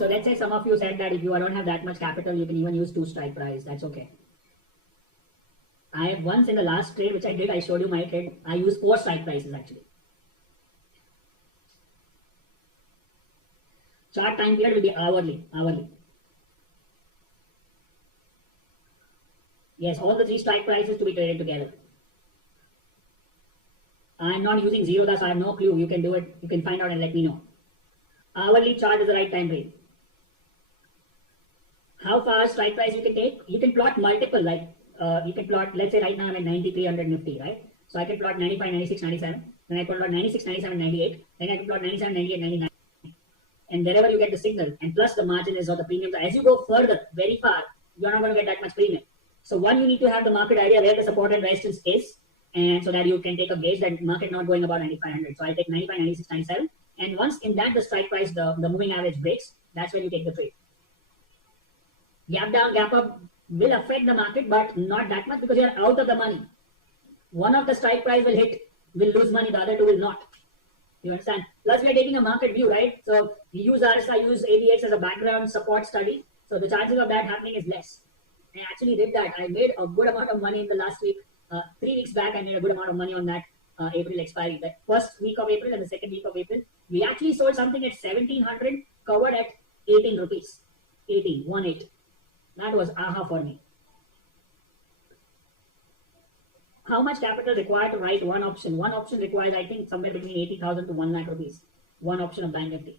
So let's say some of you said that if you don't have that much capital, you can even use 2 strike price. That's okay. I once in the last trade, which I did, I showed you my trade. I used 4 strike prices actually. Chart time period will be hourly. Yes, all the 3 strike prices to be traded together. I'm not using zero, thus I have no clue. You can do it. You can find out and let me know. Hourly chart is the right time frame. How far strike price you can take? You can plot multiple, like you can plot, let's say right now I'm at 9300 Nifty, right? So I can plot 95, 96, 97. Then I can plot 96, 97, 98. Then I can plot 97, 98, 99. And wherever you get the signal, and plus the margin is or the premium. As you go further, very far, you're not going to get that much premium. So one, you need to have the market idea where the support and resistance is, and so that you can take a gauge that market not going above 9500. So I take 95, 96, 97. And once in that the strike price, the moving average breaks, that's when you take the trade. Gap down, gap up will affect the market, but not that much because you're out of the money. One of the strike price will hit, will lose money, the other two will not. You understand? Plus, we are taking a market view, right? So we use RSI, use ADX as a background support study. So the chances of that happening is less. I actually did that. I made a good amount of money in the last week. 3 weeks back, I made a good amount of money on that April expiry. The first week of April and the second week of April, we actually sold something at 1700, covered at 18 rupees. 18. That was aha for me. How much capital required to write one option? One option requires, I think, somewhere between 80,000 to 1 lakh rupees. One option of Bank Nifty.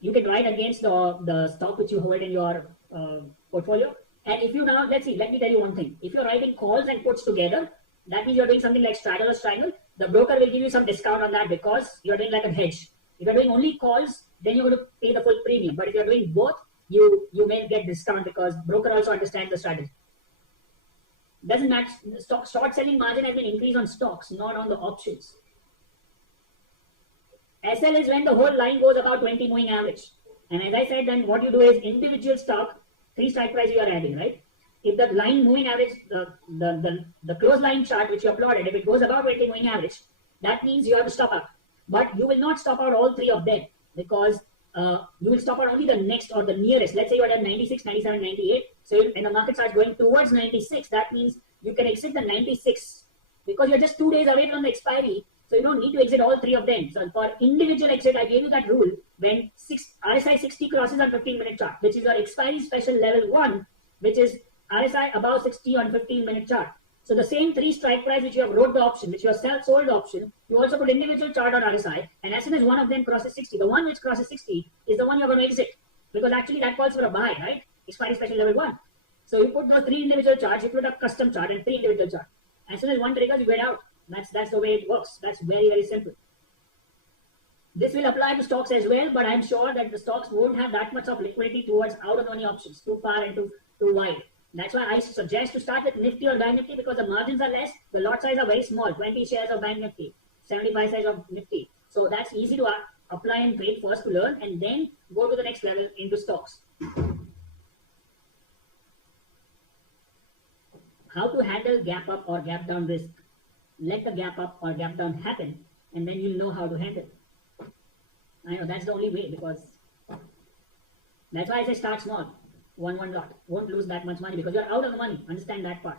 You can write against the stock which you hold in your portfolio. And if you now, let me tell you one thing. If you're writing calls and puts together, that means you're doing something like straddle or strangle. The broker will give you some discount on that because you're doing like a hedge. If you're doing only calls, then you're going to pay the full premium. But if you're doing both, you may get discount because broker also understands the strategy. Doesn't match. Short selling margin has been increased on stocks, not on the options. SL is when the whole line goes about 20 moving average. And as I said, then what you do is individual stock, 3 strike price you are adding, right? If the line moving average, the close line chart which you uploaded, if it goes about 20 moving average, that means you have to stop out. But you will not stop out all 3 of them because you will stop out only the next or the nearest. Let's say you are at 96, 97, 98. So when the market starts going towards 96, that means you can exit the 96 because you're just 2 days away from the expiry. So you don't need to exit all 3 of them. So for individual exit, I gave you that rule when RSI 60 crosses on 15-minute chart, which is your expiry special level 1, which is RSI above 60 on 15-minute chart. So the same 3 strike price which you have wrote the option, which you have sold the option, you also put individual chart on RSI, and as soon as one of them crosses 60, the one which crosses 60 is the one you're going to exit because actually that calls for a buy, right? Expiry special level 1. So you put those 3 individual charts, you put a custom chart and 3 individual charts. As soon as one triggers, you get out. That's the way it works. That's very, very simple. This will apply to stocks as well, but I'm sure that the stocks won't have that much of liquidity towards out of the money options, too far and too wide. That's why I suggest to start with Nifty or Bank Nifty because the margins are less, the lot size are very small, 20 shares of Bank Nifty, 75 shares of Nifty. So that's easy to apply and trade first to learn and then go to the next level into stocks. How to handle gap up or gap down risk? Let the gap up or gap down happen and then you'll know how to handle. I know that's the only way because that's why I say start small. One lot. Won't lose that much money because you're out of the money. Understand that part.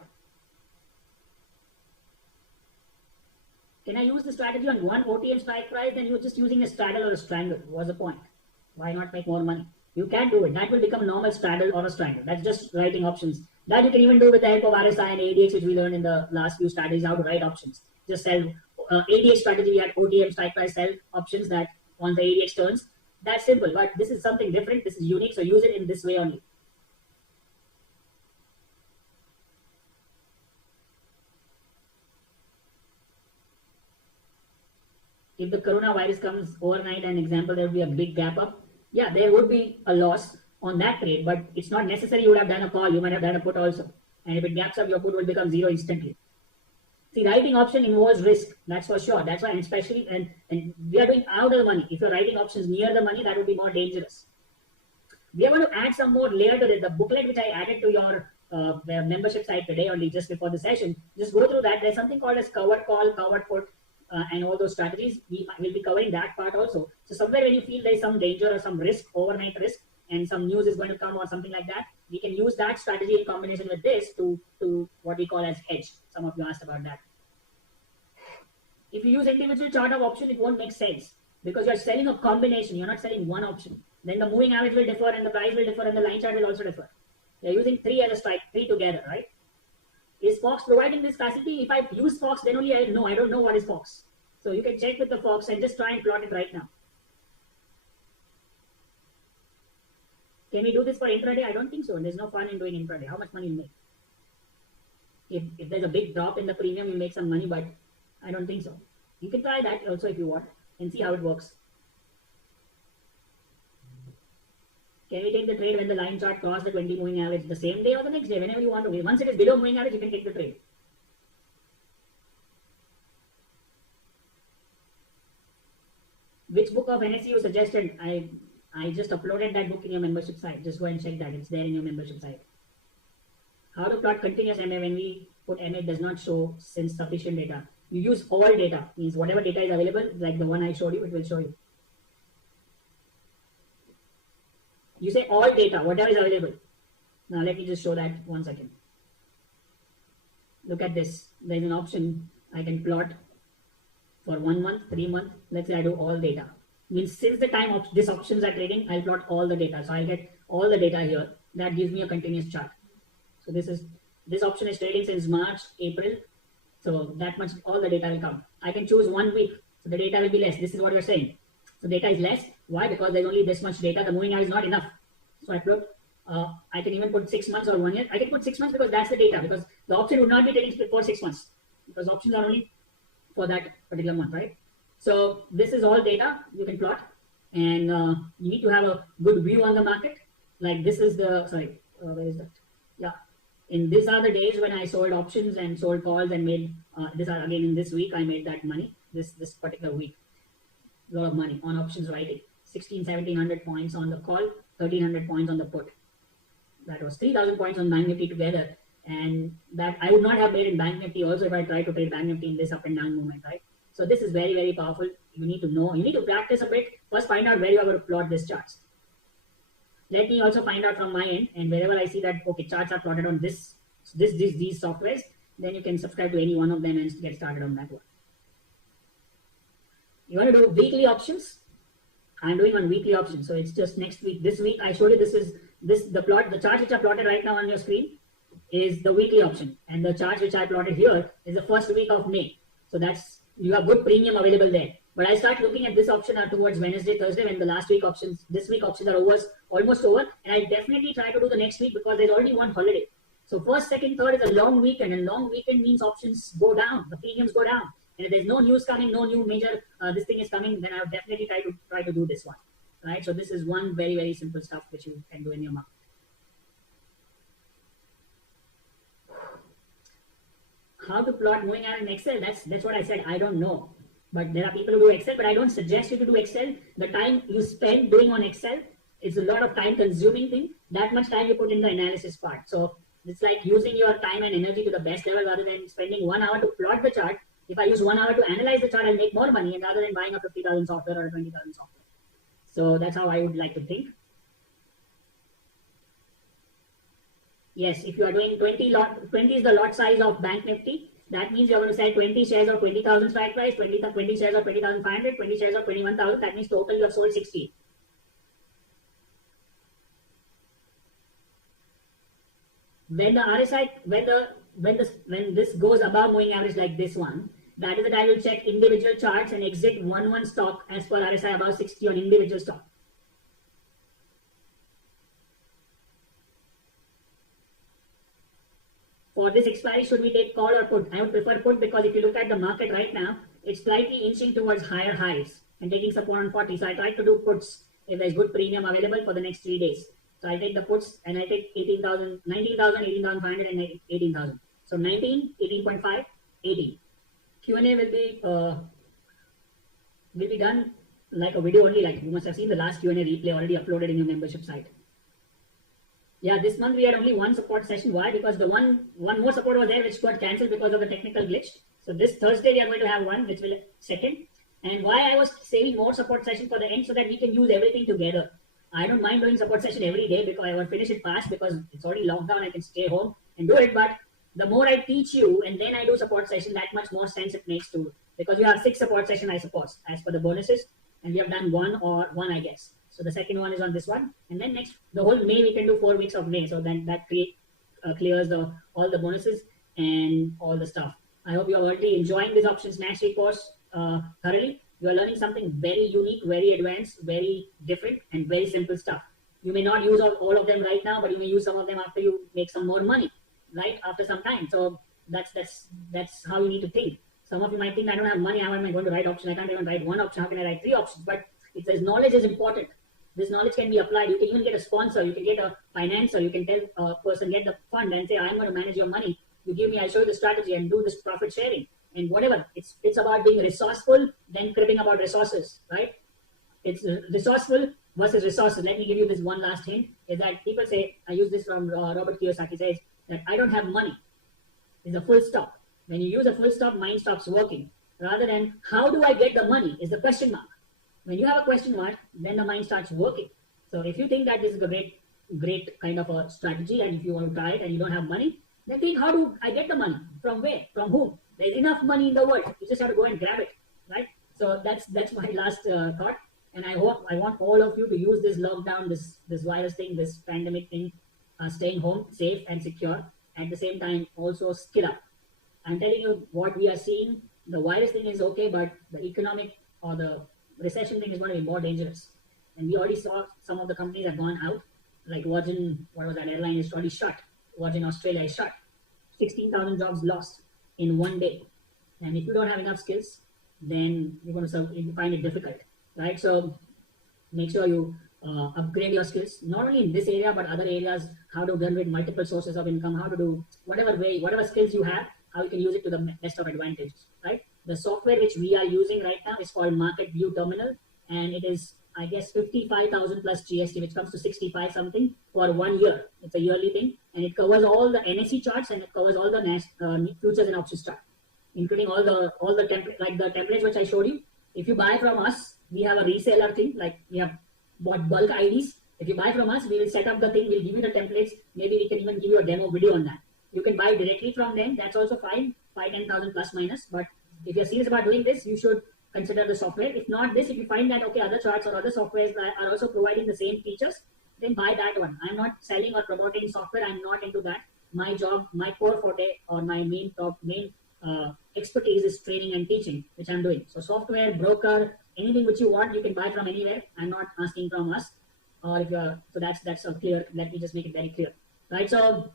Can I use the strategy on one OTM strike price? Then you're just using a straddle or a strangle. What's the point? Why not make more money? You can do it. That will become a normal straddle or a strangle. That's just writing options. That you can even do with the help of RSI and ADX, which we learned in the last few strategies, how to write options. Just sell ADX strategy. We had OTM strike price sell options that once the ADX turns. That's simple. But this is something different. This is unique. So use it in this way only. If the coronavirus comes overnight, an example, there will be a big gap up. Yeah, there would be a loss on that trade, but it's not necessary you would have done a call. You might have done a put also. And if it gaps up, your put will become 0 instantly. See, writing option involves risk. That's for sure. That's why, and especially, and we are doing out of the money. If you're writing options near the money, that would be more dangerous. We are going to add some more layer to it. The booklet which I added to your membership site today only just before the session, just go through that. There's something called as covered call, covered put. and all those strategies. We will be covering that part also. So somewhere when you feel there is some danger or some risk, overnight risk, and some news is going to come or something like that, we can use that strategy in combination with this to what we call as hedge. Some of you asked about that. If you use individual chart of option, it won't make sense because you're selling a combination. You're not selling one option. Then the moving average will differ, and the price will differ, and the line chart will also differ. You're using three as a strike, three together, right? Is Fox providing this facility? If I use Fox, then only I know. I don't know what is Fox. So you can check with the Fox and just try and plot it right now. Can we do this for intraday? I don't think so. There's no fun in doing intraday. How much money you make? If there's a big drop in the premium, you make some money, but I don't think so. You can try that also if you want and see how it works. Can we take the trade when the line chart cross the 20 moving average the same day or the next day, whenever you want to? Once it is below moving average, you can take the trade. Which book of NSE you suggested? I just uploaded that book in your membership site. Just go and check that. It's there in your membership site. How to plot continuous MA when we put MA does not show since sufficient data. You use all data, means whatever data is available, like the one I showed you, it will show you. You say all data, whatever is available. Now let me just show that 1 second. Look at this. There is an option I can plot for 1 month, 3 months. Let's say I do all data. Means since the time of these options are trading, I'll plot all the data. So I'll get all the data here. That gives me a continuous chart. So this option is trading since March, April. So that much, all the data will come. I can choose 1 week. So the data will be less. This is what you're saying. So data is less. Why? Because there's only this much data. The moving average is not enough. So I put, I can even put 6 months or 1 year. I can put 6 months because that's the data. Because the option would not be trading for 6 months. Because options are only for that particular month, right? So this is all data you can plot. And you need to have a good view on the market. Like this is the, sorry, where is that? Yeah. And these are the days when I sold options and sold calls and made, this are again in this week, I made that money, this particular week. A lot of money on options writing. 1700 points on the call, 1300 points on the put. That was 3000 points on Bank Nifty together. And that I would not have made in Bank Nifty also if I tried to trade Bank Nifty in this up and down movement, right? So this is very, very powerful. You need to know, you need to practice a bit. First find out where you are going to plot these charts. Let me also find out from my end, and wherever I see that, okay, charts are plotted on these softwares, then you can subscribe to any one of them and get started on that one. You want to do weekly options? I'm doing on weekly options. So it's just next week. This week, I showed you the charts which are plotted right now on your screen is the weekly option. And the charts which I plotted here is the first week of May. So that's, you have good premium available there. But I start looking at this option towards Wednesday, Thursday, when the last week options, this week options are almost over. And I definitely try to do the next week because there's already one holiday. So first, second, third is a long weekend, and long weekend means options go down, the premiums go down. And if there's no news coming, no new major, this thing is coming, then I would definitely try to do this one, right? So this is one very, very simple stuff which you can do in your market. How to plot moving average in Excel? That's what I said. I don't know. But there are people who do Excel, but I don't suggest you to do Excel. The time you spend doing on Excel, it's a lot of time consuming thing. That much time you put in the analysis part. So it's like using your time and energy to the best level rather than spending 1 hour to plot the chart. If I use 1 hour to analyze the chart, I'll make more money, and rather than buying a 50,000 software or a 20,000 software. So that's how I would like to think. Yes, if you are doing 20 is the lot size of Bank Nifty. That means you're going to sell 20 shares of 20,000 strike price, 20 shares of 20,500, 20 shares of 21,000. That means total you have sold 60. When the RSI, when this goes above moving average like this one, that is the time you'll check individual charts and exit one stock as per RSI above 60 on individual stock. For this expiry, should we take call or put? I would prefer put because if you look at the market right now, it's slightly inching towards higher highs and taking support on 40. So I try to do puts if there's good premium available for the next 3 days. So I take the puts and I take 18,000, 19,000, 18,500 and 18,000. So 19, 18.5, 18. Q&A will be done like a video only. Like you must have seen the last Q&A replay already uploaded in your membership site. Yeah, this month we had only one support session. Why? Because the one more support was there which got cancelled because of the technical glitch. So this Thursday we are going to have one, which will second. And why I was saving more support session for the end, so that we can use everything together. I don't mind doing support session every day because I will finish it fast because it's already lockdown. I can stay home and do it. But the more I teach you and then I do support session, that much more sense it makes to, because you have 6 support session, I suppose, as per the bonuses, and we have done one, I guess. So the second one is on this one, and then next the whole May we can do 4 weeks of May. So then that clears all the bonuses and all the stuff. I hope you are already enjoying this Options Mastery course thoroughly. You are learning something very unique, very advanced, very different, and very simple stuff. You may not use all of them right now, but you may use some of them after you make some more money, right? After some time. So that's how you need to think. Some of you might think, I don't have money, how am I going to write option? I can't even write one option. How can I write 3 options? But it says knowledge is important. This knowledge can be applied. You can even get a sponsor. You can get a financer. You can tell a person, get the fund and say, I'm going to manage your money. You give me, I'll show you the strategy and do this profit sharing and whatever. It's about being resourceful, then cribbing about resources, right? It's resourceful versus resources. Let me give you this one last hint, is that people say, I use this from Robert Kiyosaki, says that I don't have money. It's a full stop. When you use a full stop, mind stops working. Rather than how do I get the money is the question mark. When you have a question mark, then the mind starts working. So if you think that this is a great kind of a strategy, and if you want to try it and you don't have money, then think, how do I get the money? From where? From whom? There's enough money in the world. You just have to go and grab it, right? So that's my last thought. And I want all of you to use this lockdown, this virus thing, this pandemic thing, staying home safe and secure. At the same time, also skill up. I'm telling you what we are seeing. The virus thing is okay, but the economic or the recession thing is going to be more dangerous. And we already saw some of the companies have gone out, like Virgin, what was that airline, is already shut. Virgin Australia is shut. 16,000 jobs lost in one day. And if you don't have enough skills, then you're going to find it difficult, right? So make sure you upgrade your skills, not only in this area, but other areas, how to generate multiple sources of income, how to do whatever skills you have, how you can use it to the best of advantage, right? The software which we are using right now is called Market View Terminal, and it is, I guess, 55,000 plus GST, which comes to 65 something for 1 year. It's a yearly thing, and it covers all the NSE charts and it covers all the futures and options chart, including all the template, like the templates which I showed you. If you buy from us, we have a reseller thing, like we have bought bulk IDs. If you buy from us, we will set up the thing, we'll give you the templates. Maybe we can even give you a demo video on that. You can buy directly from them. That's also fine, 5-10,000 plus minus. But if you're serious about doing this, you should consider the software. If not this, if you find that, okay, other charts or other softwares are also providing the same features, then buy that one. I'm not selling or promoting software. I'm not into that. My job, my core forte or my main expertise is training and teaching, which I'm doing. So software, broker, anything which you want, you can buy from anywhere. I'm not asking from us. Or if you're, so that's a clear, let me just make it very clear, right? So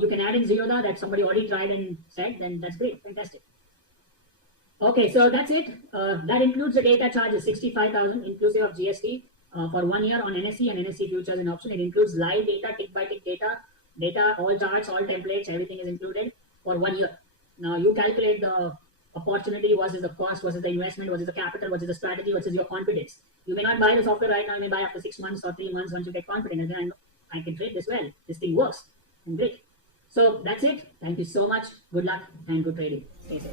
you can add in Zerodha that somebody already tried and said, then that's great, fantastic. Okay, so that's it. That includes the data charge is 65,000 inclusive of GST for 1 year on NSE and NSE futures and option. It includes live data, tick by tick data, all charts, all templates, everything is included for 1 year. Now you calculate the opportunity versus the cost versus the investment versus the capital versus the strategy versus your confidence. You may not buy the software right now. You may buy after 6 months or 3 months once you get confident. And then I can trade this well. This thing works. And great. So that's it. Thank you so much. Good luck and good trading. Stay safe.